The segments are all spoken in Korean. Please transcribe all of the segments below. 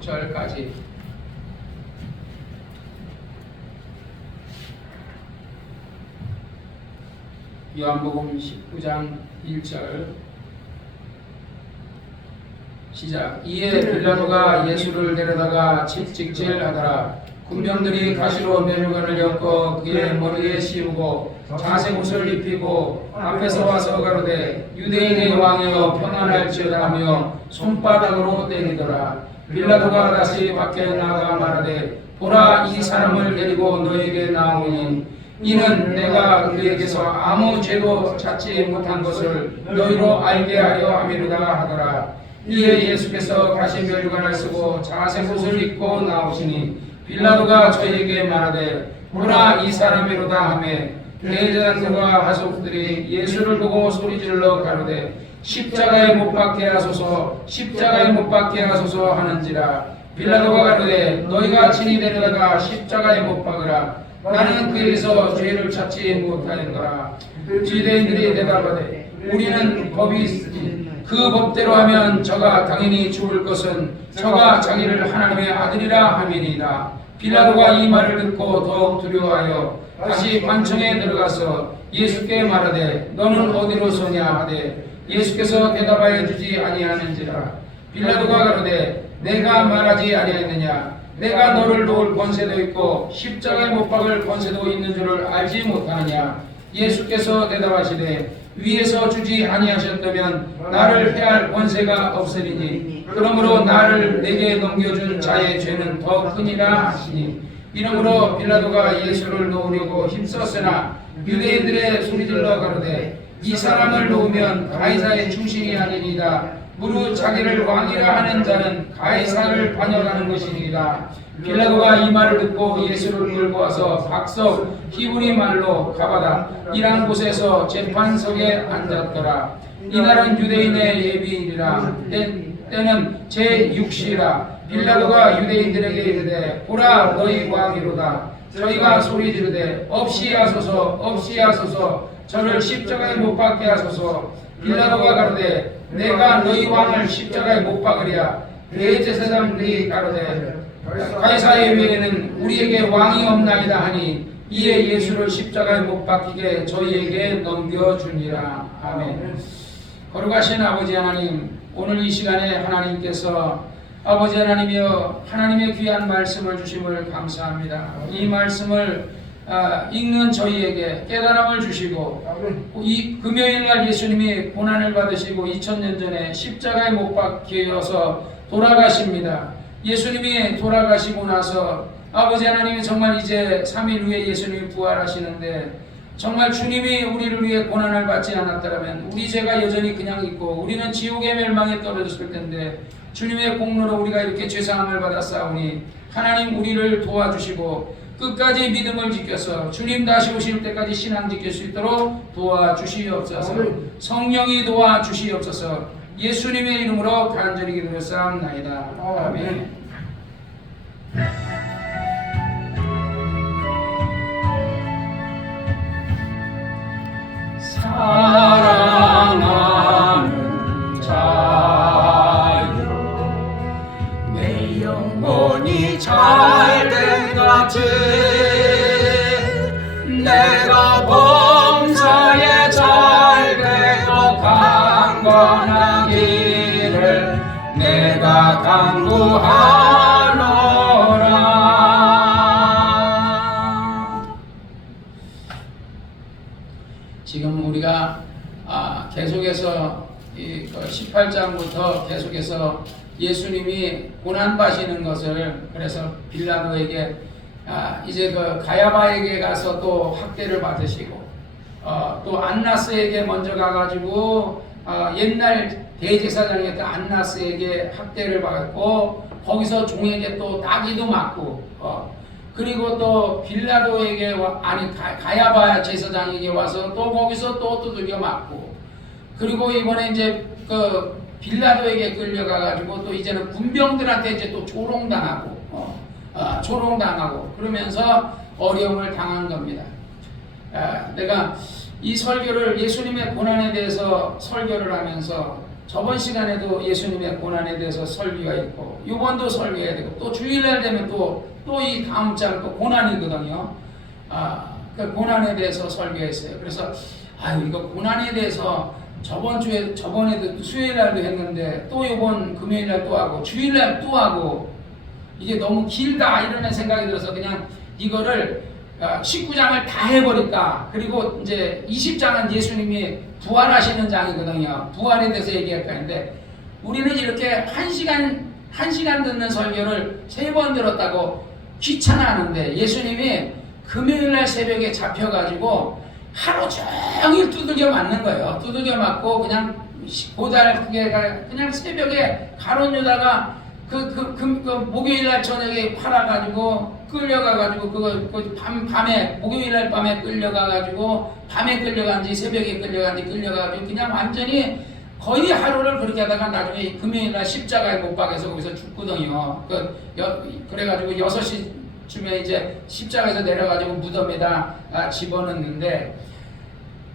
16절까지 요한복음 19장 1절 시작. 이에 빌라도가 예수를 데려다가 직질하더라. 군병들이 가시로 면류관을 엮어 그의 머리에 씌우고 자색 옷을 입히고 앞에서 와서 가로되 유대인의 왕이여 평안할지어다 하며 손바닥으로 때리더라. 빌라도가 다시 밖에 나가 말하되 보라, 이 사람을 데리고 너에게 나오니 이는 내가 그에게서 아무 죄도 찾지 못한 것을 너희로 알게 하려 함이로다 하더라. 이에 예수께서 다시 면류관을 쓰고 자색 옷을 입고 나오시니 빌라도가 저희에게 말하되 보라, 이 사람이로다 하매 대제사장들과 하석들이 예수를 보고 소리질러 가로되 십자가에 못 박게 하소서, 십자가에 못 박게 하소서 하는지라. 빌라도가 가로되 너희가 친히 데려다가 십자가에 못 박으라. 나는 그에게서 죄를 찾지 못하였노라. 유대인들이 대답하되 우리는 법이 있으니 그 법대로 하면 저가 당연히 죽을 것은 저가 자기를 하나님의 아들이라 함이니이다. 빌라도가 이 말을 듣고 더욱 두려워하여 다시 관청에 들어가서 예수께 말하되 너는 어디로 서냐 하되 예수께서 대답하여 주지 아니하는지라. 빌라도가 가로되 내가 말하지 아니하느냐? 내가 너를 놓을 권세도 있고 십자가에 못 박을 권세도 있는 줄을 알지 못하느냐? 예수께서 대답하시되 위에서 주지 아니하셨다면 나를 해할 권세가 없으리니 그러므로 나를 내게 넘겨준 자의 죄는 더 크니라 하시니 이러므로 빌라도가 예수를 놓으려고 힘썼으나 유대인들의 소리질러 가로되 이 사람을 놓으면 가이사의 충신이 아니니이다. 무릇 자기를 왕이라 하는 자는 가이사를 반역하는 것이니이다. 빌라도가 이 말을 듣고 예수를 끌고 와서 박석 히브리 말로 가바다 이란 곳에서 재판석에 앉았더라. 이날은 유대인의 예비일이라. 때는 제6시라. 빌라도가 유대인들에게 이르되 보라, 너희 왕이로다. 저희가 소리 지르되 없이 하소서, 없이 하소서, 저를 십자가에 못 박게 하소서. 빌라도가 가로되 내가 너희 왕을 십자가에 못 박으랴. 대제사장들이 가로되 가이사의 외에는 우리에게 왕이 없나이다 하니 이에 예수를 십자가에 못 박히게 저희에게 넘겨주니라. 아멘. 거룩하신 아버지 하나님, 오늘 이 시간에 하나님께서 아버지 하나님이여 하나님의 귀한 말씀을 주심을 감사합니다. 이 말씀을 읽는 저희에게 깨달음을 주시고 이 금요일날 예수님이 고난을 받으시고 2000년 전에 십자가에 못 박혀서 돌아가십니다. 예수님이 돌아가시고 나서 아버지 하나님이 정말 이제 3일 후에 예수님이 부활하시는데 정말 주님이 우리를 위해 고난을 받지 않았다면 우리 죄가 여전히 그냥 있고 우리는 지옥의 멸망에 떨어졌을 텐데 주님의 공로로 우리가 이렇게 죄사함을 받았사오니 하나님 우리를 도와주시고 끝까지 믿음을 지켜서 주님 다시 오실 때까지 신앙 지킬 수 있도록 도와주시옵소서. 성령이 도와주시옵소서. 예수님의 이름으로 간절히 기도했사옵나이다. 아멘. 사랑하는 자여 내 영혼이 잘된 같이 내가 범사에 잘되고 강건하기를 내가 간구하노라. 지금 우리가 계속해서 이 18장부터 계속해서 예수님이 고난받으시는 것을 그래서 빌라도에게 이제 그 가야바에게 가서 또 학대를 받으시고 또 안나스에게 먼저 가가지고 옛날 대제사장이었던 안나스에게 학대를 받고 거기서 종에게 또 따기도 맞고 그리고 또 빌라도에게 가야바 제사장에게 와서 또 거기서 또 두들겨 맞고 그리고 이번에 이제 그 빌라도에게 끌려가가지고 또 이제는 군병들한테 이제 또 조롱당하고 그러면서 어려움을 당한 겁니다. 내가 이 설교를 예수님의 고난에 대해서 설교를 하면서 저번 시간에도 예수님의 고난에 대해서 설교가 있고 이번도 설교해야 되고 또 주일날 되면 또 이 다음 장 또 고난이거든요. 그 고난에 대해서 설교했어요. 그래서 이거 고난에 대해서 저번에도 수요일날도 했는데 또 이번 금요일날 또 하고 주일날 또 하고 이게 너무 길다 이런 생각이 들어서 그냥 이거를 19장을 다 해버릴까. 그리고 이제 20장은 예수님이 부활하시는 장이거든요. 부활에 대해서 얘기할 거는데 우리는 이렇게 한 시간 듣는 설교를 3번 들었다고 귀찮아하는데 예수님이 금요일날 새벽에 잡혀가지고 하루 종일 두들겨 맞는 거예요. 두들겨 맞고 그냥 고달프게 그냥 새벽에 가론 유다가 그 목요일날 저녁에 팔아가지고 끌려가가지고 밤에 목요일날 밤에 끌려가가지고 밤에 끌려간지 새벽에 끌려가가지고 그냥 완전히 거의 하루를 그렇게 하다가 나중에 금요일날 십자가에 못 박여서 거기서 죽거든요. 그래가지고 6시쯤에 이제 십자가에서 내려가지고 무덤에다 집어넣는데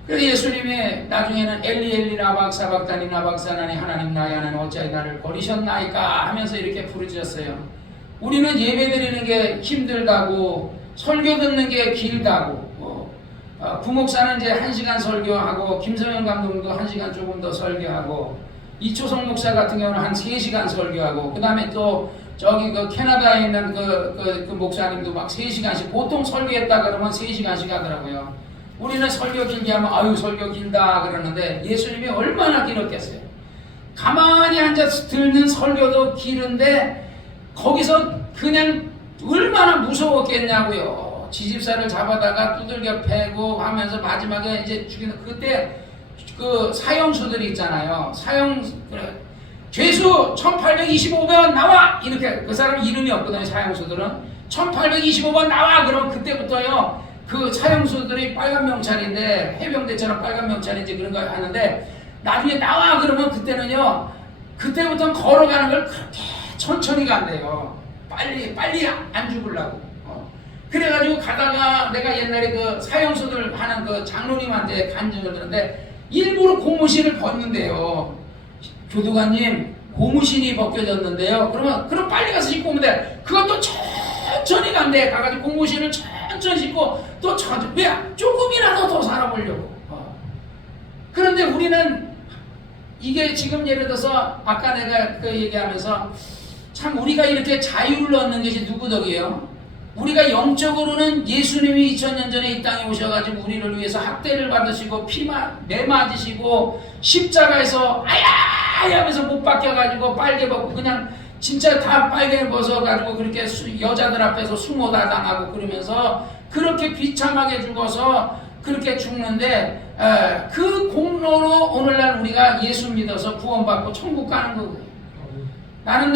그래서 예수님이 나중에는 엘리 라박 사박다니 나박사나니 하나님 나의 하나님 어찌하여 나를 버리셨나이까 하면서 이렇게 부르짖었어요. 우리는 예배드리는 게 힘들다고 설교 듣는 게 길다고 부목사는 이제 1시간 설교하고 김성현 감독도 1시간 조금 더 설교하고 이초성 목사 같은 경우는 한 3시간 설교하고 그 다음에 또 저기 캐나다에 있는 그 목사님도 막 3시간씩 보통 설교했다 그러면 3시간씩 하더라고요. 우리는 설교 길게 하면 설교 길다 그러는데 예수님이 얼마나 길었겠어요. 가만히 앉아서 듣는 설교도 길은데 거기서 그냥 얼마나 무서웠겠냐고요. 지집사를 잡아다가 두들겨 패고 하면서 마지막에 이제 죽이는 그때 그 사형수들이 있잖아요. 죄수 1825번 나와! 이렇게 그 사람 이름이 없거든요. 사형수들은 1825번 나와! 그러면 그때부터요 그 사형수들이 빨간 명찰인데 해병대처럼 빨간 명찰인지 그런 거 하는데 나중에 나와 그러면 그때부터는 걸어가는 걸 그렇게 천천히 간대요. 빨리 안 죽으려고. 그래가지고 가다가 내가 옛날에 그 사형수들 하는 그 장로님한테 간증을 들었는데 일부러 고무신을 벗는데요. 교도관님 고무신이 벗겨졌는데요. 그럼 빨리 가서 신고 오면 돼. 그것도 천천히 간대. 가가지고 고무신을 천천히 신고 또 왜 조금이라도 더 살아보려고. 그런데 우리는 이게 지금 예를 들어서 아까 내가 그 얘기하면서 참 우리가 이렇게 자유를 얻는 것이 누구 덕이에요? 우리가 영적으로는 예수님이 2000년 전에 이 땅에 오셔가지고 우리를 위해서 학대를 받으시고 매 맞으시고 십자가에서 아야 하면서 못 박혀가지고 빨개 벗고 그냥 진짜 다 빨개 벗어가지고 그렇게 여자들 앞에서 수모다 당하고 그러면서 그렇게 비참하게 죽어서 그렇게 죽는데 그 공로로 오늘날 우리가 예수 믿어서 구원받고 천국 가는 거고요. 나는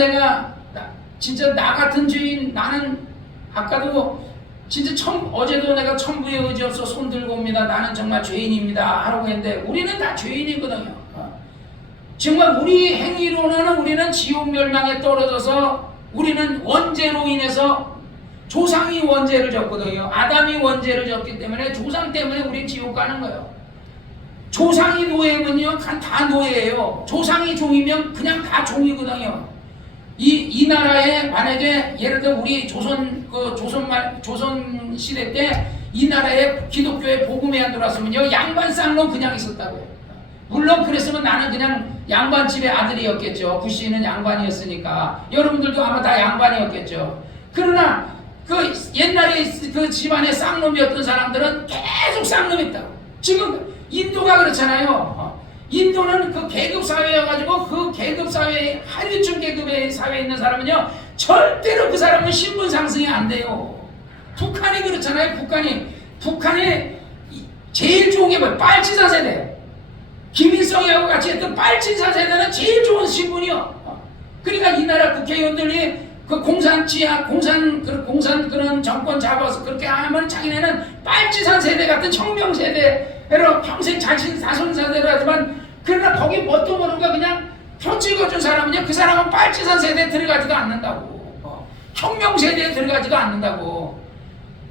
진짜 나 같은 죄인 나는 아까도 진짜 어제도 내가 천부의 의지 없어 손 들고 옵니다. 나는 정말 죄인입니다 하라고 했는데 우리는 다 죄인이거든요. 정말 우리 행위로는 우리는 지옥 멸망에 떨어져서 우리는 원죄로 인해서 조상이 원죄를 졌거든요. 아담이 원죄를 졌기 때문에 조상 때문에 우리 지옥 가는 거예요. 조상이 노예면요 다 노예예요. 조상이 종이면 그냥 다 종이거든요. 이 나라에 만약에 예를 들어 우리 조선 시대 때 이 나라에 기독교의 복음이 안 들어왔으면요 양반 쌍놈 그냥 있었다고요. 물론 그랬으면 나는 그냥 양반집의 아들이었겠죠. 구씨는 양반이었으니까 여러분들도 아마 다 양반이었겠죠. 그러나 그 옛날에 그 집안의 쌍놈이었던 사람들은 계속 쌍놈이었다고. 지금 인도가 그렇잖아요. 인도는 그 계급 사회여가지고 그 계급 사회에 하류층 계급의 사회에 있는 사람은요 절대로 그 사람은 신분 상승이 안 돼요. 북한이 그렇잖아요. 북한이 제일 좋은 게 뭐예요? 빨치산 세대. 김일성이하고 같이 했던 빨치산 세대는 제일 좋은 신분이요. 그러니까 이 나라 국회의원들이 그 공산 그런 정권 잡아서 그렇게 하면 자기네는 빨치산 세대 같은 혁명 세대로 평생 자신 자손 세대로 하지만 그러나 거기 뭣도 모르는가 그냥 표 찍어준 사람은요 그 사람은 빨치산 세대에 들어가지도 않는다고. 혁명 세대에 들어가지도 않는다고.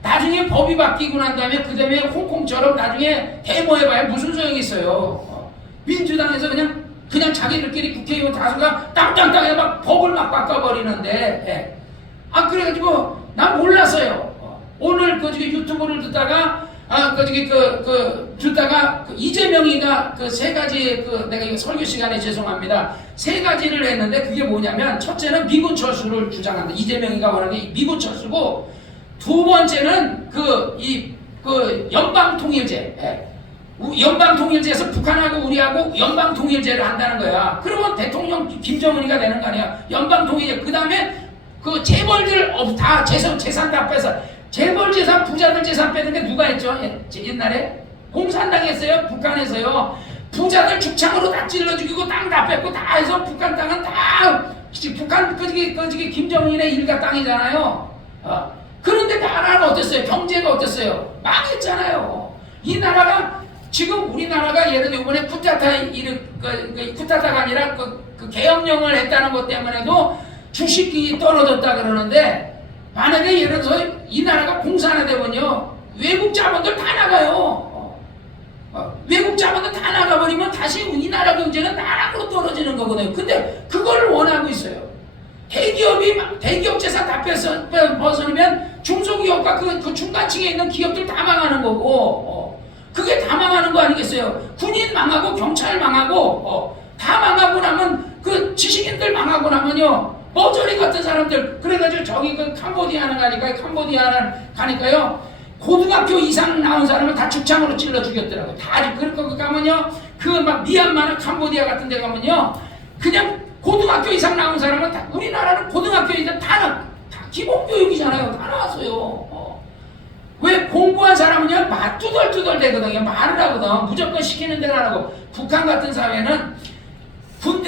나중에 법이 바뀌고 난 다음에 그 다음에 홍콩처럼 나중에 데모해봐야 무슨 소용이 있어요. 민주당에서 그냥 그냥 자기들끼리 국회의원 다수가 땅땅땅에 막 법을 막 바꿔버리는데, 예. 아, 그래가지고 난 몰랐어요. 오늘 그 저기 유튜브를 듣다가 듣다가 이재명이가 그 세 가지 내가 이거 설교 시간에 죄송합니다. 세 가지를 했는데 그게 뭐냐면 첫째는 미군 철수를 주장한다. 이재명이가 원하는 게 미군 철수고 두 번째는 연방 통일제. 예. 연방 통일제에서 북한하고 우리하고 연방 통일제를 한다는 거야. 그러면 대통령 김정은이가 되는 거 아니야. 연방 통일제. 그다음에 그 재벌들 다 재산 다 빼서 재벌 재산, 부자들 재산 빼는 게 누가 했죠? 옛날에 공산당이 했어요. 북한에서요. 부자들 죽창으로 다 찔러 죽이고 땅 다 뺏고 다 해서 북한 땅은 다 북한 그저기 김정은의 일가 땅이잖아요. 그런데 나라는 어땠어요? 경제가 어땠어요? 망했잖아요. 이 나라가 지금 우리나라가 예를 들어 이번에 쿠데타가 아니라 그 계엄령을 했다는 것 때문에도 주식이 떨어졌다 그러는데 만약에 예를 들어서 이 나라가 공산화 되면요 외국 자본들 다 나가요. 외국 자본들 다 나가버리면 다시 이 나라 경제는 나락으로 떨어지는 거거든요. 근데 그걸 원하고 있어요. 대기업 재산 다 벗어나면 중소기업과 그 중간층에 있는 기업들 다 망하는 거고 그게 다 망하는 거 아니겠어요? 군인 망하고 경찰 망하고 다 망하고 나면 그 지식인들 망하고 나면요 머저리 같은 사람들 그래가지고 저기 그 캄보디아는 가니까요 고등학교 이상 나온 사람을 다 죽창으로 찔러 죽였더라고. 다 그렇게 가면요 그 막 미얀마나 캄보디아 같은 데 가면요 그냥 고등학교 이상 나온 사람은 다 우리나라는 고등학교 이상 다 기본교육이잖아요. 다 나왔어요. 왜 공부한 사람은요 뚜덜뚜덜 대거든요. 말을 하거든. 무조건 시키는 대로 안 하고. 북한 같은 사회는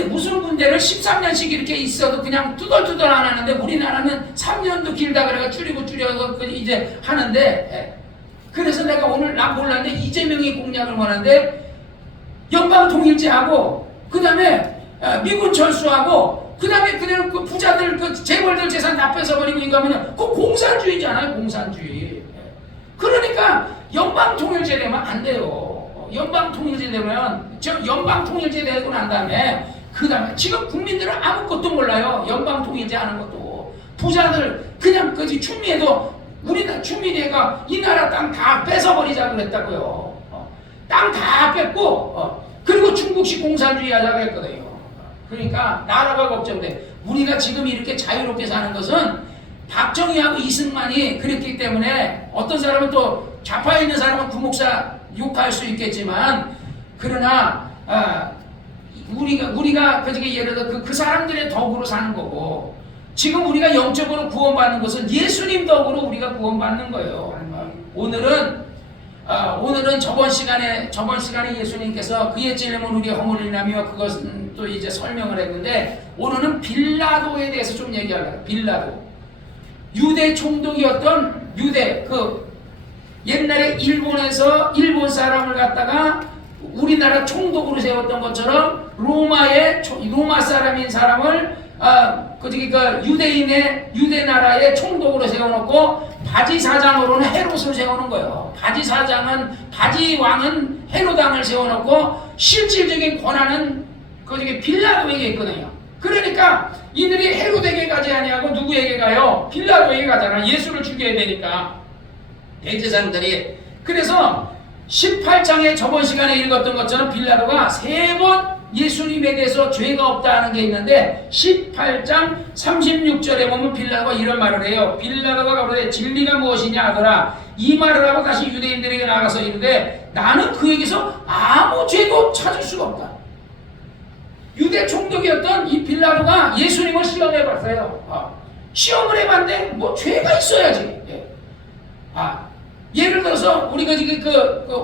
무슨 군대를 13년씩 이렇게 있어도 그냥 뚜덜뚜덜 안 하는데 우리나라는 3년도 길다 그래가 줄여서 이제 하는데 그래서 내가 오늘 나 몰랐는데 이재명이 공약을 원하는데 연방 통일제하고 그 다음에 미군 철수하고 그 다음에 그냥 그 부자들 그 재벌들 재산 다 뺏어버리고 이거 하면은 그 공산주의잖아요. 공산주의. 그러니까 연방 통일제 되면 안 돼요. 연방 통일제 되면 연방 통일제 되고 난 다음에 그 다음에 지금 국민들은 아무것도 몰라요. 연방 통일제 하는 것도 부자들 그냥 추미애도 우리나라 추미애가 이 나라 땅 다 뺏어버리자고 그랬다고요. 땅 다 뺏고 그리고 중국식 공산주의 하자고 했거든요. 그러니까 나라가 걱정돼. 우리가 지금 이렇게 자유롭게 사는 것은 박정희하고 이승만이 그랬기 때문에 어떤 사람은 또 좌파에 있는 사람은 구 목사 욕할 수 있겠지만 그러나 우리가 그저기 예를 들어 그 사람들의 덕으로 사는 거고 지금 우리가 영적으로 구원받는 것은 예수님 덕으로 우리가 구원받는 거예요. 오늘은 저번 시간에 예수님께서 그의 찔림은 우리의 허물이라며 그것은 또 이제 설명을 했는데 오늘은 빌라도에 대해서 좀 얘기하려고. 빌라도 유대 총독이었던 옛날에 일본 사람을 갖다가 우리나라 총독으로 세웠던 것처럼 로마 사람인 사람을 유대 나라의 총독으로 세워놓고 바지 사장으로는 헤롯을 세우는 거예요. 바지 왕은 헤롯 왕을 세워놓고 실질적인 권한은 빌라도에게 있거든요. 그러니까 이들이 헤롯에게 가지 아니하고 누구에게 가요? 빌라도에게 가잖아. 예수를 죽여야 되니까 대제사장들이. 그래서 18장에 저번 시간에 읽었던 것처럼 빌라도가 3번 예수님에 대해서 죄가 없다는 게 있는데 18장 36절에 보면 빌라도가 이런 말을 해요. 빌라도가 가로되 진리가 무엇이냐 하더라. 이 말을 하고 다시 유대인들에게 나가서 이르되 나는 그에게서 아무 죄도 찾을 수가 없다. 유대 총독이었던 이 빌라도가 예수님을 시험해봤어요. 시험을 해봤는데 뭐 죄가 있어야지. 예를 들어서 우리가 지금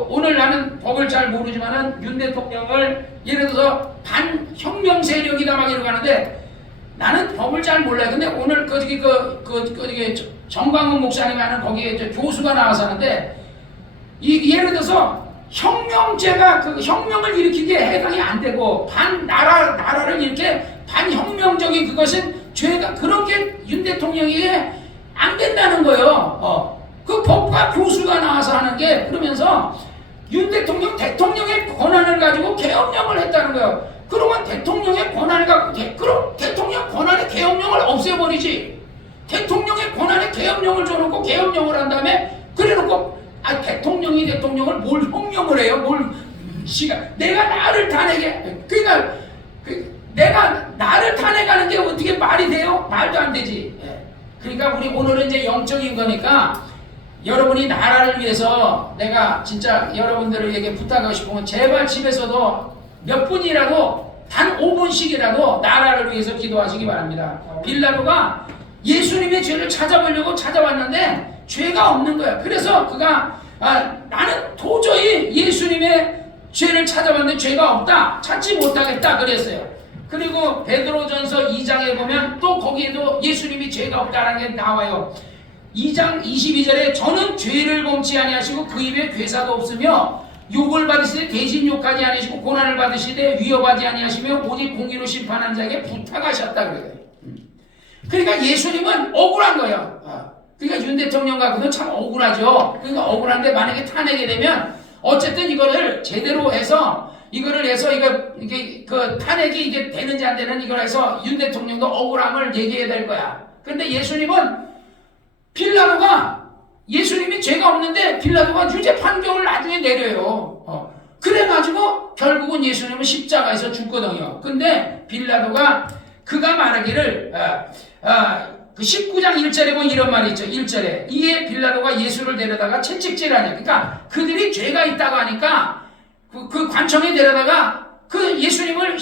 오늘 나는 법을 잘 모르지만은 윤 대통령을 예를 들어서 반혁명 세력이다 막 이러고 하는데 나는 법을 잘 몰라요. 근데 오늘 정광훈 목사님 하는 거기에 교수가 나와서 하는데 예를 들어서 혁명제가 혁명을 일으키기에 해당이 안 되고 나라를 이렇게 반혁명적인 그것은 죄가 그런 게 윤 대통령에게 안 된다는 거예요. 그 법과 교수가 나와서 하는 게 그러면서 윤 대통령의 권한을 가지고 계엄령을 했다는 거예요. 그러면 대통령의 권한을 갖고 그럼 대통령 권한의 계엄령을 없애버리지. 대통령의 권한에 계엄령을 줘놓고 계엄령을 한 다음에 그래놓고 대통령이 대통령을 뭘 형령을 해요? 뭘 시간? 내가 나를 탄핵해. 그러니까 내가 나를 탄핵하는 게 어떻게 말이 돼요? 말도 안 되지. 그러니까 우리 오늘은 이제 영적인 거니까 여러분이 나라를 위해서 내가 진짜 여러분들에게 부탁하고 싶은 건 제발 집에서도 몇 분이라도 단 5분씩이라도 나라를 위해서 기도하시기 바랍니다. 빌라도가 예수님의 죄를 찾아보려고 찾아왔는데 죄가 없는 거야. 그래서 그가 나는 도저히 예수님의 죄를 찾아봤는데 죄가 없다. 찾지 못하겠다 그랬어요. 그리고 베드로전서 2장에 보면 또 거기에도 예수님이 죄가 없다라는 게 나와요. 2장 22절에 저는 죄를 범치 아니하시고 그 입에 괴사도 없으며 욕을 받으시되 대신 욕하지 아니하시고 고난을 받으시되 위협하지 아니하시며 오직 공의로 심판한 자에게 부탁하셨다 그래요. 그러니까 예수님은 억울한 거예요. 그러니까 윤 대통령 갖고는 참 억울하죠. 그러니까 억울한데 만약에 탄핵이 되면 어쨌든 이거를 제대로 해서 이게 그 탄핵이 이게 되는지 안 되는 이걸 해서 윤 대통령도 억울함을 얘기해야 될 거야. 그런데 예수님은 빌라도가 예수님이 죄가 없는데 빌라도가 유죄 판결을 나중에 내려요. 그래가지고 결국은 예수님은 십자가에서 죽거든요. 근데 빌라도가 그가 말하기를 그 19장 1절에 보면 이런 말이 있죠. 1절에 이에 빌라도가 예수를 데려다가 채찍질하냐. 그러니까 그들이 죄가 있다고 하니까 그 관청에 데려다가 그 예수님을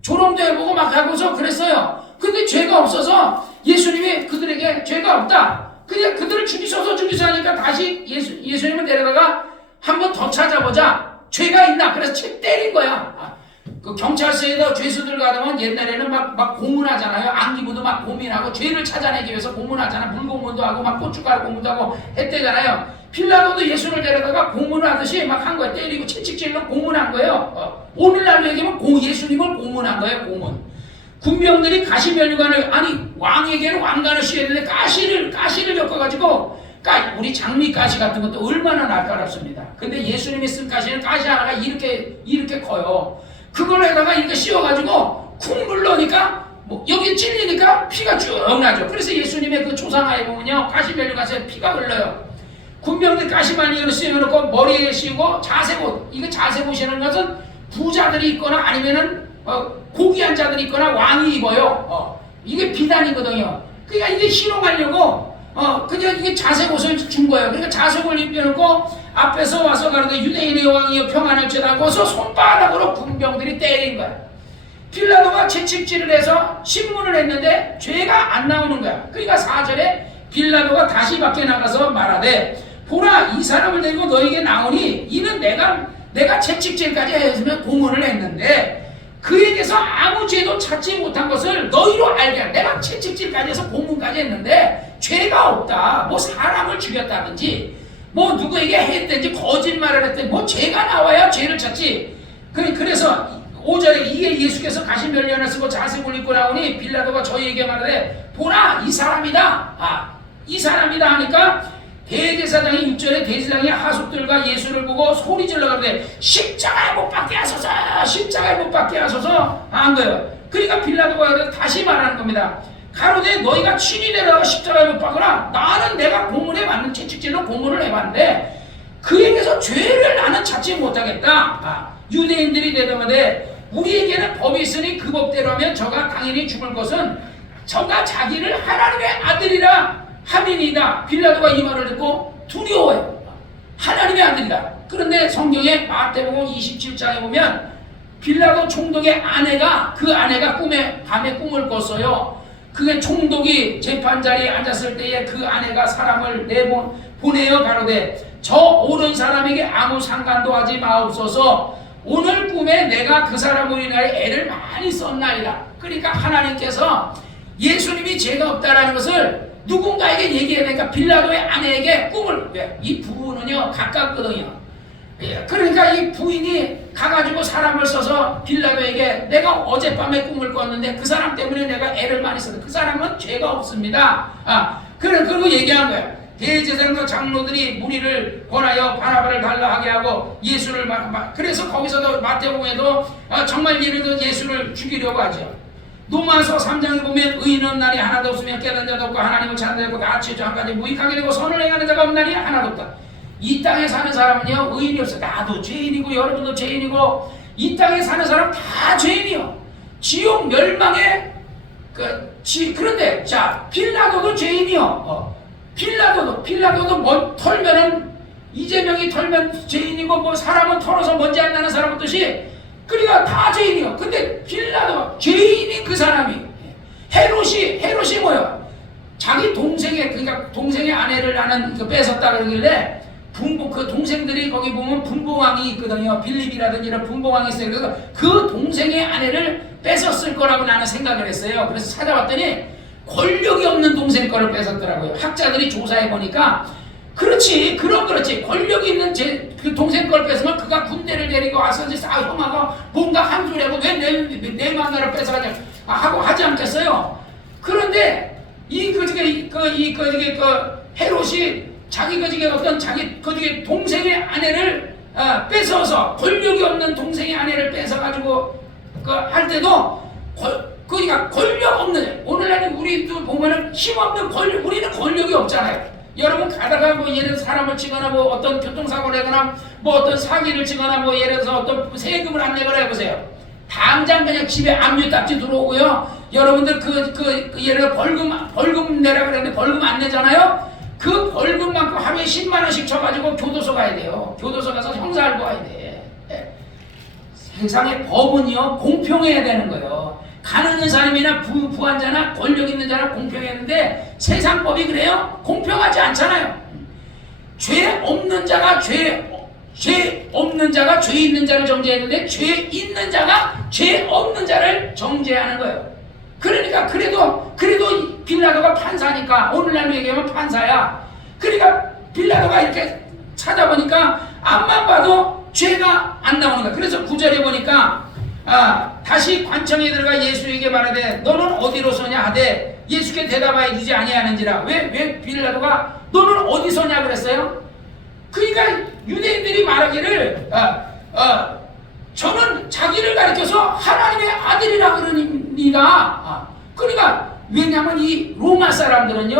조롱도 해보고 막 하고서 그랬어요. 근데 죄가 없어서 예수님이 그들에게 죄가 없다. 그냥 그들을 죽이셔서 하니까 다시 예수님을 데려다가 한 번 더 찾아보자. 죄가 있나? 그래서 책 때린 거야. 그 경찰서에서 죄수들 가면 옛날에는 막 고문하잖아요. 안기부도 막 고민하고 죄를 찾아내기 위해서 고문하잖아. 물고문도 하고 막 고춧가루 고문도 하고 했대잖아요. 빌라도도 예수를 데려다가 고문을 하듯이 막 한 거예요. 때리고 채찍질로 고문한 거예요. 오늘날로 얘기하면 예수님을 고문한 거예요. 고문. 군병들이 가시면류관을 왕에게는 왕관을 씌워야 되는데 가시를 엮어가지고 우리 장미가시 같은 것도 얼마나 날카롭습니다. 근데 예수님이 쓴 가시는 가시 하나가 이렇게 커요. 그걸 해다가 이렇게 씌워가지고 쿵 눌러니까 여기 찔리니까 피가 쭉 나죠. 그래서 예수님의 그 조상아에 보면요 가시면류 가시에 피가 흘러요. 군병들 가시만이로 씌워놓고 머리에 씌우고 자세옷. 이거 자세옷이라는 것은 부자들이 입거나 아니면은 고귀한 자들이 있거나 왕이 입어요. 이게 비단이거든요. 그러니까 이게 희롱하려고 그냥 이게 자색옷을 준 거예요. 그러니까 자색을 입혀놓고 앞에서 와서 가는데 유대인의 왕이여 평안할지어다 하고서 손바닥으로 군병들이 때린 거야. 빌라도가 채찍질을 해서 신문을 했는데 죄가 안 나오는 거야. 그러니까 4절에 빌라도가 다시 밖에 나가서 말하되 보라 이 사람을 데리고 너에게 나오니 이는 내가 채찍질까지 했으면 고문을 했는데 그에게서 아무 죄도 찾지 못한 것을 너희로 알게 하라. 내가 채찍질까지 해서 고문까지 했는데 죄가 없다. 뭐 사람을 죽였다든지 뭐 누구에게 했든지 거짓말을 했든지 뭐 죄가 나와야 죄를 찾지. 그래서 5절에 이에 예수께서 가시면류관을 쓰고 자색을 입고 나오니 빌라도가 저희에게 말하되 보라 이 사람이다. 이 사람이다 하니까 대제사장이 6절에 대제사장이 하숙들과 예수를 보고 소리질러 가는데 십자가에 못 박게 하소서 십자가에 못 박게 하소서 한 거예요. 그러니까 빌라도가 다시 말하는 겁니다. 가로되 너희가 친히 데려다가 십자가에 못 박으라. 나는 내가 고문해봤는 채찍질로 고문을 해봤는데 그에게서 죄를 나는 찾지 못하겠다. 유대인들이 대답하되 우리에게는 법이 있으니 그 법대로 하면 저가 당연히 죽을 것은 저가 자기를 하나님의 아들이라 하민이다. 빌라도가 이 말을 듣고 두려워해요. 하나님의 아들이다. 그런데 성경에 마태복음 27장에 보면 빌라도 총독의 아내가 밤에 꿈을 꿨어요. 그게 총독이 재판자리에 앉았을 때에 그 아내가 사람을 보내어 가로되 저 옳은 사람에게 아무 상관도 하지 마옵소서. 오늘 꿈에 내가 그 사람으로 인하여 애를 많이 썼나이다. 그러니까 하나님께서 예수님이 죄가 없다라는 것을 누군가에게 얘기해야 되니까 빌라도의 아내에게 꿈을, 이 부부는요 가깝거든요. 그러니까 이 부인이 가가지고 사람을 써서 빌라도에게 내가 어젯밤에 꿈을 꿨는데 그 사람 때문에 내가 애를 많이 썼는데 그 사람은 죄가 없습니다. 그리고 얘기한 거야. 대제사장과 장로들이 무리를 권하여 바나바를 달라 하게 하고 예수를 그래서 거기서도 마태복음에도 정말 예수를 죽이려고 하죠. 로마서 3장에 보면 의인은 날이 하나도 없으며 깨달은 자도 없고 하나님을 찾는 자도 같이 저한까지 무익하게 되고 선을 행하는 자가 없나니 하나도 없다. 이 땅에 사는 사람은요 의인이 없어. 나도 죄인이고 여러분도 죄인이고 이 땅에 사는 사람 다 죄인이요. 지옥 멸망의 그런데 자 빌라도도 죄인이요. 빌라도도 뭐 털면은 이재명이 털면 죄인이고 뭐 사람은 털어서 먼지 안 나는 사람 없듯이 그러니까 다 죄인이요. 근데 빌라도 죄인인 그 사람이 헤롯이 뭐야? 자기 동생의 그러니까 동생의 아내를 나는 뺏었다 그러길래 그 동생들이 거기 보면 분봉왕이 있거든요. 빌립이라든지 이런 분봉왕이 있어요. 그래서 그 동생의 아내를 뺏었을 거라고 나는 생각을 했어요. 그래서 찾아봤더니 권력이 없는 동생 거를 뺏었더라고요. 학자들이 조사해 보니까 그렇지 권력이 있는 그 동생 걸 뺏으면 그가 군대를 데리고 와서 이제 형아가 뭔가 한 소리 하고 왜 내 마누라를 뺏어가냐 하고 하지 않겠어요. 그런데 헤롯이 자기 동생의 아내를 뺏어서 권력이 없는 동생의 아내를 뺏어가지고 할 때도 그러니까 권력 없는 오늘날 우리도 보면은 힘없는 권력 우리는 권력이 없잖아요. 여러분 가다가 뭐 예를 들어서 사람을 치거나 뭐 어떤 교통사고를 하거나 뭐 어떤 사기를 치거나 뭐 예를 들어서 어떤 세금을 안 내거나 해보세요. 당장 그냥 집에 압류딱지 들어오고요. 여러분들 예를 들어 벌금 내라 그랬는데 벌금 안 내잖아요. 그 벌금만큼 하루에 10만 원씩 쳐가지고 교도소 가야 돼요. 교도소 가서 형사할고 가야 돼. 세상의 법은요 공평해야 되는 거예요. 가난한 사람이나 부한 자나 권력 있는 자나 공평했는데 세상 법이 그래요? 공평하지 않잖아요. 죄 없는 자가 죄 있는 자를 정죄했는데 죄 있는 자가 죄 없는 자를 정죄하는 거예요. 그러니까 그래도 빌라도가 판사니까 오늘날로 얘기하면 판사야. 그러니까 빌라도가 이렇게 찾아보니까 앞만 봐도 죄가 안 나오는 거야. 그래서 9절에 보니까 다시 관청에 들어가 예수에게 말하되 너는 어디로서냐 하되 예수께 대답하여 주지 아니하는지라. 왜 빌라도가 너는 어디서냐 그랬어요? 그러니까 유대인들이 말하기를 저는 자기를 가리켜서 하나님의 아들이라 그러니까 그러니까 왜냐하면 이 로마 사람들은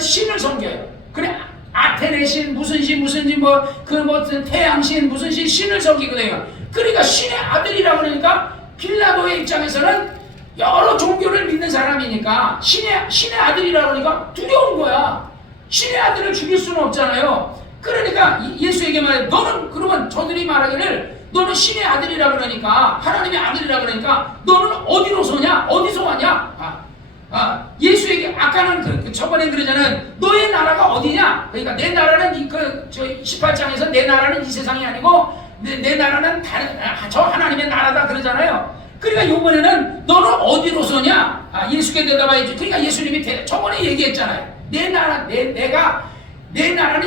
신을 섬겨요. 그래 아테네 신 무슨 신 태양신 무슨 신을 섬기거든요. 그러니까 신의 아들이라 그러니까 빌라도의 입장에서는 여러 종교를 믿는 사람이니까 신의 아들이라 그러니까 두려운 거야. 신의 아들을 죽일 수는 없잖아요. 그러니까 예수에게 말해 너는 그러면 저들이 말하기를 너는 신의 아들이라 그러니까 하나님의 아들이라 그러니까 너는 어디로서냐 어디서 왔냐. 예수에게 아까는 저번에 그러잖아요. 너의 나라가 어디냐. 그러니까 내 나라는 저 18장에서 내 나라는 이 세상이 아니고 내 나라는 저 하나님의 나라다 그러잖아요. 그러니까 요번에는 너는 어디로서냐. 예수께 대답하였죠. 그러니까 예수님이 저번에 얘기했잖아요. 내 나라는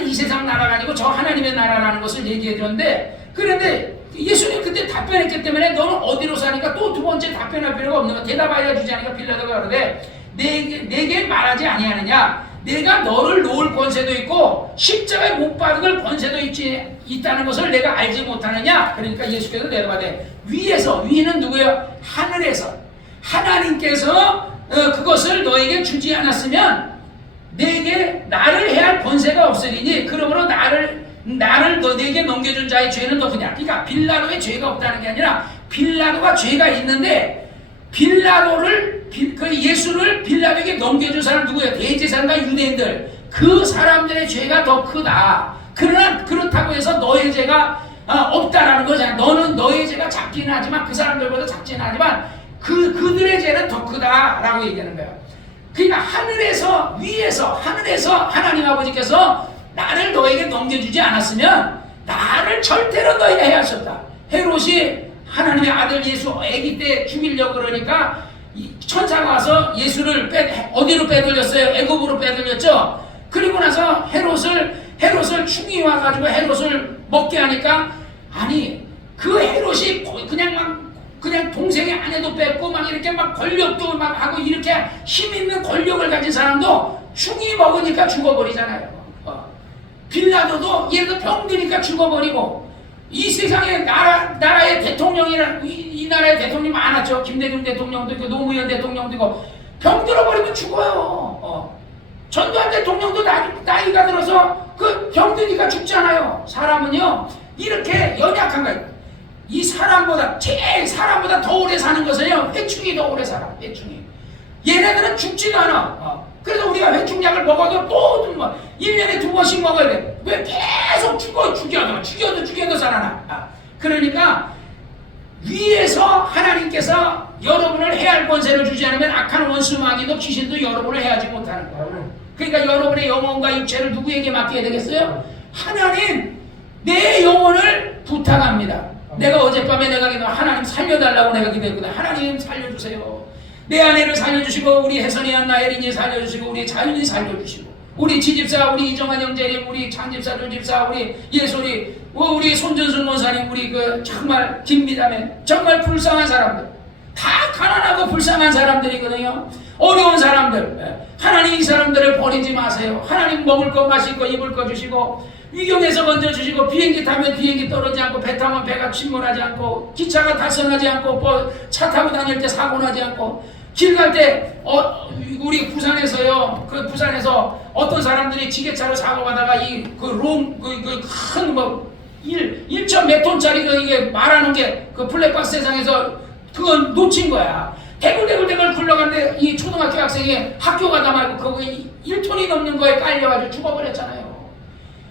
이 세상 나라가 아니고 저 하나님의 나라라는 것을 얘기해 줬는데 그런데 예수님 그때 답변했기 때문에 너는 어디로 사니까 또 두 번째 답변할 필요가 없는 거야. 대답하여 주지 않으니까 빌라도가 그러되 내게 말하지 아니하느냐. 내가 너를 놓을 권세도 있고 십자가에 못 박을 권세도 있다는 것을 내가 알지 못하느냐. 그러니까 예수께서 대답하되 위는 누구예요? 하늘에서 하나님께서 그것을 너에게 주지 않았으면 내게 나를 해할 권세가 없으리니 그러므로 나를 너에게 넘겨준 자의 죄는 더 크냐. 그러니까 빌라도의 죄가 없다는 게 아니라 빌라도가 죄가 있는데 예수를 빌라도에게 넘겨준 사람 누구예요? 대제사장과 유대인들. 그 사람들의 죄가 더 크다. 그러나 그렇다고 해서 너의 죄가 없다라는 거잖아. 너는 너의 죄가 작기는 하지만 그 사람들보다 작지는 하지만 그들의 죄는 더 크다라고 얘기하는 거예요. 그러니까 위에서 하나님 아버지께서 나를 너에게 넘겨주지 않았으면 나를 절대로 너에게 해할 수 없다. 헤롯이 하나님의 아들 예수 아기 때 죽이려고 그러니까 천사가 와서 예수를 어디로 빼돌렸어요? 애굽으로 빼돌렸죠. 그리고 나서 헤롯을 충이 와가지고 헤롯을 먹게 하니까 아니 그 헤롯이 그냥 동생의 아내도 뺏고 막 이렇게 막 권력도 막 하고 이렇게 힘 있는 권력을 가진 사람도 충이 먹으니까 죽어버리잖아요. 빌라도도 예를 들어 병드니까 죽어버리고, 이 세상에 나라의 대통령이나 이 나라의 대통령이 많았죠. 김대중 대통령도 있고 노무현 대통령도 있고, 병들어버리면 죽어요. 전두환 대통령도 나이가 들어서 그 병드니까 죽잖아요. 사람은요 이렇게 연약한 거예요. 이 사람보다 더 오래 사는 것은요 회충이 더 오래 살아. 회충이. 얘네들은 죽지도 않아. 그래서 우리가 회충약을 먹어도 또 1년에 2번씩 먹어야 돼. 왜 계속 죽여도 살아나. 그러니까 위에서 하나님께서 여러분을 해할 권세를 주지 않으면 악한 원수 마귀도 귀신도 여러분을 해하지 못하는 거예요. 그러니까 여러분의 영혼과 육체를 누구에게 맡겨야 되겠어요? 하나님, 내 영혼을 부탁합니다. 내가 어젯밤에 하나님 살려달라고 내가 기도했거든. 하나님 살려주세요. 내 아내를 살려주시고, 우리 혜선이 안나 에린이 살려주시고, 우리 자윤이 살려주시고, 우리 지집사, 우리 이정환 형제님, 우리 장집사, 조집사, 우리 예솔이, 우리 손전순 원사님, 우리 정말 김미담에 정말 불쌍한 사람들, 다 가난하고 불쌍한 사람들이거든요. 어려운 사람들. 하나님 이 사람들을 버리지 마세요. 하나님 먹을 거 마실 거 입을 거 주시고, 위경에서 먼저 주시고, 비행기 타면 비행기 떨어지지 않고, 배 타면 배가 침몰하지 않고, 기차가 탈선하지 않고, 차 타고 다닐 때 사고 나지 않고, 길 갈 때 우리 부산에서요, 부산에서 어떤 사람들이 지게차로 사고 가다가 큰 1점 몇 톤짜리 이게 말하는 게 블랙박스 세상에서 그건 놓친 거야. 대굴대굴 굴러갔는데 이 초등학교 학생이 학교 가다 말고 거기 1톤이 넘는 거에 깔려가지고 죽어버렸잖아요.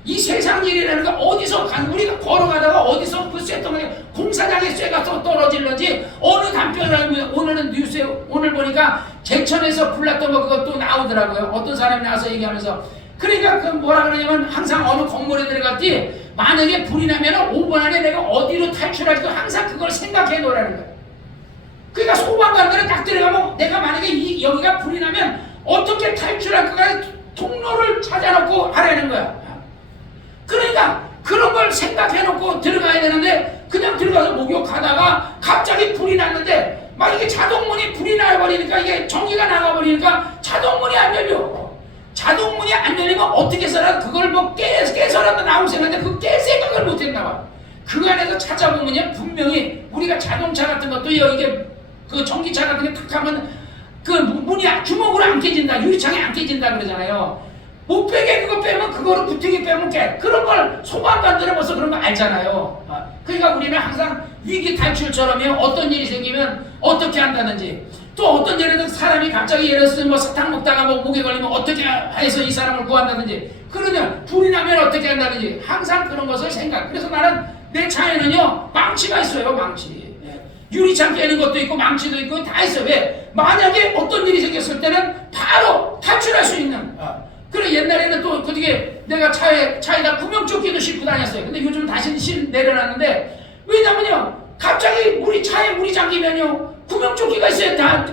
이 세상 일이라는 게 어디서 우리가 걸어가다가 어디서 그 쇳덩어리 공사장에 쇠가 또 떨어질런지 어느 담벼락에 오늘은 뉴스에 오늘 보니까 제천에서 불났던 거 그것도 나오더라고요. 어떤 사람이 나와서 얘기하면서 그러니까 그 뭐라 그러냐면 항상 어느 건물에 들어갔지 만약에 불이 나면 5분 안에 내가 어디로 탈출할지 항상 그걸 생각해 놓으라는 거예요. 그러니까 소방관들은 딱 들어가면 내가 만약에 여기가 불이 나면 어떻게 탈출할까 통로를 찾아놓고 하라는 거야. 그러니까 그런 걸 생각해놓고 들어가야 되는데 그냥 들어가서 목욕하다가 갑자기 불이 났는데 막 이게 자동문이 불이 나버리니까 이게 전기가 나가버리니까 자동문이 안 열려. 자동문이 안 열리면 어떻게 해서라도 그걸 깨서라도 나올 생각인데 그 깰 생각을 못했나 봐. 그 안에서 찾아보면요 분명히 우리가 자동차 같은 것도 이게 그 전기차 같은 게 탁 하면 그 문이 주먹으로 안 깨진다, 유리창이 안 깨진다 그러잖아요. 못 빼게 그거 빼면 그거를 부팅이 빼면 깨. 그런 걸 소방관들은 벌써 그런 거 알잖아요. 그러니까 우리는 항상 위기 탈출처럼요. 어떤 일이 생기면 어떻게 한다든지 또 어떤 예를 들어 사람이 갑자기 예를 들어서 사탕 먹다가 목에 걸리면 어떻게 해서 이 사람을 구한다든지 그러면 불이 나면 어떻게 한다든지 항상 그런 것을 생각. 그래서 나는 내 차에는요 망치가 있어요. 망치. 유리창 깨는 것도 있고 망치도 있고 다 있어. 왜? 만약에 어떤 일이 생겼을 때는 바로 탈출할 수 있는. 그래 옛날에는 또 그게 내가 차에다 구명조끼도 싣고 다녔어요. 근데 요즘 다시 내려놨는데 왜냐면요 갑자기 차에 물이 잠기면요 구명조끼가 있어야 다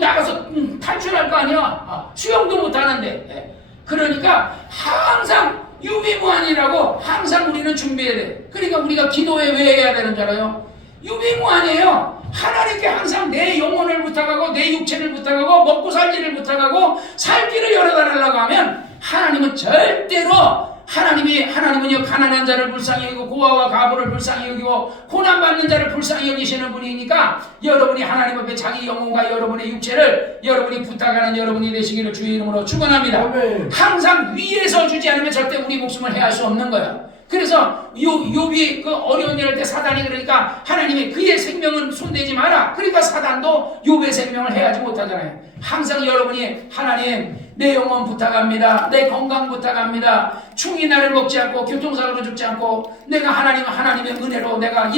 나가서 탈출할 거 아니야. 수영도 못 하는데. 그러니까 항상 유비무환이라고 항상 우리는 준비해야 돼. 그러니까 우리가 기도에 왜 해야 되는 줄 알아요? 유비무환이에요. 하나님께 항상 내 영혼을 부탁하고 내 육체를 부탁하고 먹고 살 일을 부탁하고 살 길을 열어달라고 하면 하나님은 절대로 하나님은요 가난한 자를 불쌍히 여기고 고아와 가부를 불쌍히 여기고 고난받는 자를 불쌍히 여기시는 분이니까 여러분이 하나님 앞에 자기 영혼과 여러분의 육체를 여러분이 부탁하는 여러분이 되시기를 주의 이름으로 축원합니다. 아멘. 항상 위에서 주지 않으면 절대 우리 목숨을 해할 수 없는 거야. 그래서 욥이 그 어려운 일할 때 사단이 그러니까 하나님이 그의 생명은 손대지 마라. 그러니까 사단도 욥의 생명을 해하지 못하잖아요. 항상 여러분이 하나님 내 영혼 부탁합니다. 내 건강 부탁합니다. 충이 나를 먹지 않고 교통사고로 죽지 않고 내가 하나님의 은혜로 내가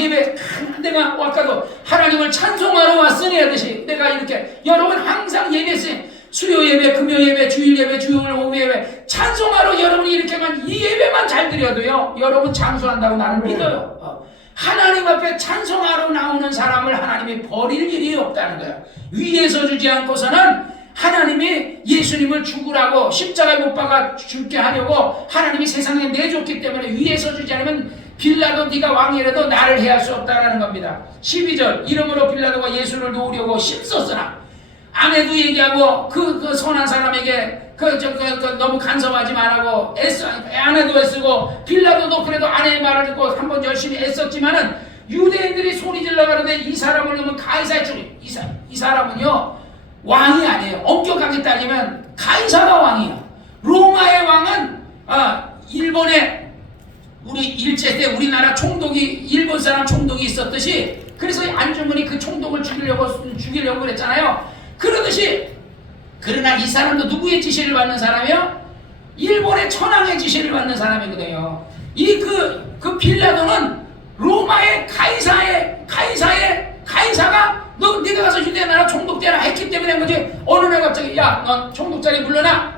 아까도 하나님을 찬송하러 왔으니 하듯이 내가 이렇게 여러분 항상 예배시 수요 예배, 금요 예배, 주일 예배, 주일 오후 예배 찬송하러 여러분이 이렇게만 이 예배만 잘 드려도요 여러분 장수한다고 나는 믿어요. 하나님 앞에 찬송하러 나오는 사람을 하나님이 버릴 일이 없다는 거야. 위에서 주지 않고서는 하나님이 예수님을 죽으라고 십자가에 못 박아 죽게 하려고 하나님이 세상에 내줬기 때문에 위에서 주지 않으면 빌라도 네가 왕이라도 나를 해할 수 없다는 겁니다. 12절 이러므로 빌라도가 예수를 놓으려고 힘썼으나 아내도 얘기하고 그 선한 사람에게 너무 간섭하지 말라고 아내도 애쓰고 빌라도도 그래도 아내의 말을 듣고 한번 열심히 애썼지만은 유대인들이 소리질러 가는데 이 사람을 보면 가이사의 죽임. 이 사람은요 왕이 아니에요. 엄격하게 따지면 가이사가 왕이야. 로마의 왕은 일본의 우리 일제 때 우리나라 총독이 일본 사람 총독이 있었듯이 그래서 안중근이 그 총독을 죽이려고 그랬잖아요. 그러듯이 그러나 이 사람도 누구의 지시를 받는 사람이요? 일본의 천황의 지시를 받는 사람이거든요. 그 빌라도는 로마의 가이사가 네가 가서 유대 나라 총독 되라 했기 때문에 거지. 어느 날 갑자기 너 총독 자리 물러나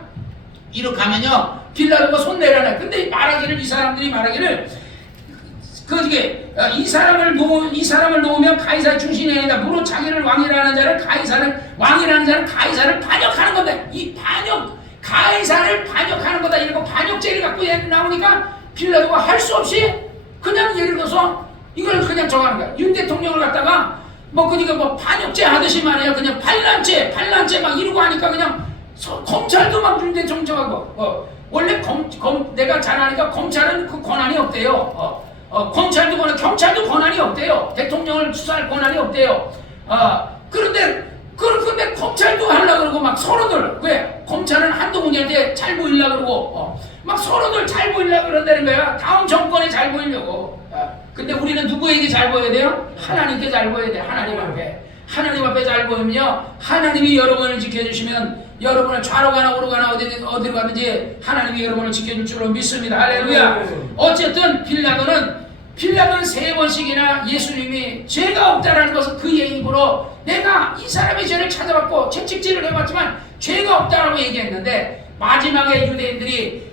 이렇게 하면요 빌라도가 손 내려놔. 근데 이 사람들이 말하기를 이 사람을 놓으면 가이사의 중심이 아니다. 무릇 자기를 왕이라는 자를 가이사를 반역하는 건데 이 가이사를 반역하는 거다. 이러고 반역죄를 갖고 나오니까 빌라도가 할 수 없이 그냥 예를 들어서 이걸 그냥 정하는 거야. 윤 대통령을 갖다가 반역죄 하듯이 말이야. 그냥 반란죄 막 이러고 하니까 그냥 검찰도 막 윤 대통령 정하고 원래 내가 잘 아니까 검찰은 그 권한이 없대요. 경찰도 권한이 없대요. 대통령을 수사할 권한이 없대요. 그런데 검찰도 하려고 그러고 막 서로들 왜? 검찰은 한동훈이한테 잘 보이려고 그러고 막 서로들 잘 보이려고 그런다는 거야. 다음 정권에 잘 보이려고. 근데 우리는 누구에게 잘 보여야 돼요? 하나님께 잘 보여야 돼. 하나님 앞에 잘 보이면요 하나님이 여러분을 지켜주시면 여러분을 좌로 가나 우로 가나 어디로 가든지 하나님이 여러분을 지켜줄 줄로 믿습니다. 할렐루야. 어쨌든 빌라도는 3번씩이나 예수님이 죄가 없다라는 것은 그의 입으로 내가 이 사람의 죄를 찾아봤고 채찍질을 해봤지만 죄가 없다라고 얘기했는데 마지막에 유대인들이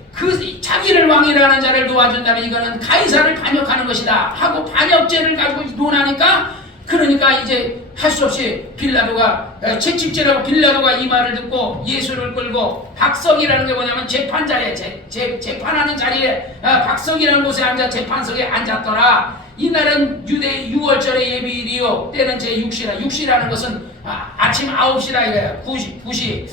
자기를 왕이라는 자를 놓아준다면 이거는 가이사를 반역하는 것이다 하고 반역죄를 가지고 논하니까 그러니까 이제 할 수 없이 빌라도가 채찍질하고 빌라도가 이 말을 듣고 예수를 끌고 박석이라는 게 뭐냐면 재판자리에 재판하는 자리에 박석이라는 곳에 앉아 재판석에 앉았더라. 이날은 유대 6월절의 예비일이요 때는 제6시라는 것은 아침 9시라 이거야. 9시.